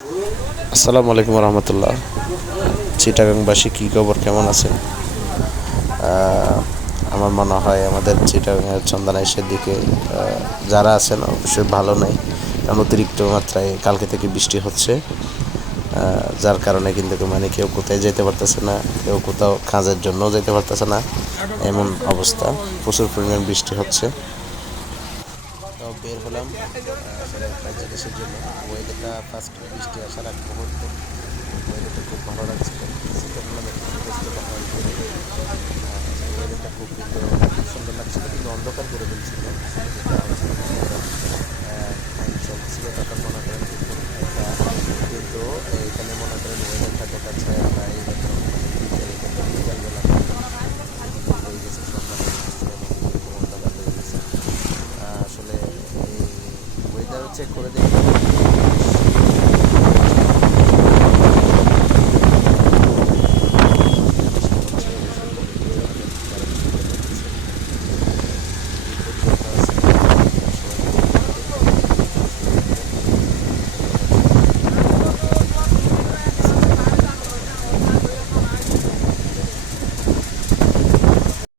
আসসালামু আলাইকুম রহমতুল্লাহ। চিটাগাংবাসী কী খবর, কেমন আছেন? আমার মনে হয় আমাদের চিটাগাংয়ের চন্দনাইশের দিকে যারা আছেন অবশ্যই ভালো নাই, কারণ অতিরিক্ত মাত্রায় কালকে থেকে বৃষ্টি হচ্ছে, যার কারণে কিন্তু মানে কেউ কোথায় যেতে পারতেছে না, কেউ কোথাও কাজের জন্যও যেতে পারতেছে না, এমন অবস্থা। প্রচুর পরিমাণ বৃষ্টি হচ্ছে। তাও বের হলাম আসলে একটা জিনিসের জন্য। ওয়েদারটা ফার্স্ট বৃষ্টি আসার আগ মুহূর্ত ওয়েদারটা খুব ভালো লাগছিল। চিন্তা করলাম একটু ফুটেজ তোলা হয় করে। ওয়েদারটা খুব কিন্তু সুন্দর লাগছিল, কিন্তু অন্ধকার করে ফেলছিল, যেটা হচ্ছে ফাইন চলছিল। তখন মনে করেন দুপুর একটা, কিন্তু এখানে মনে করেন ওয়েদারটা দেখাচ্ছে প্রায় মানে বিকালবেলা হয়ে গেছে, সন্ধ্যা হয়ে গেছে এবং এরকম অন্ধকার হয়ে গেছে। আসলে এই ওয়েদার চেক করে দেখি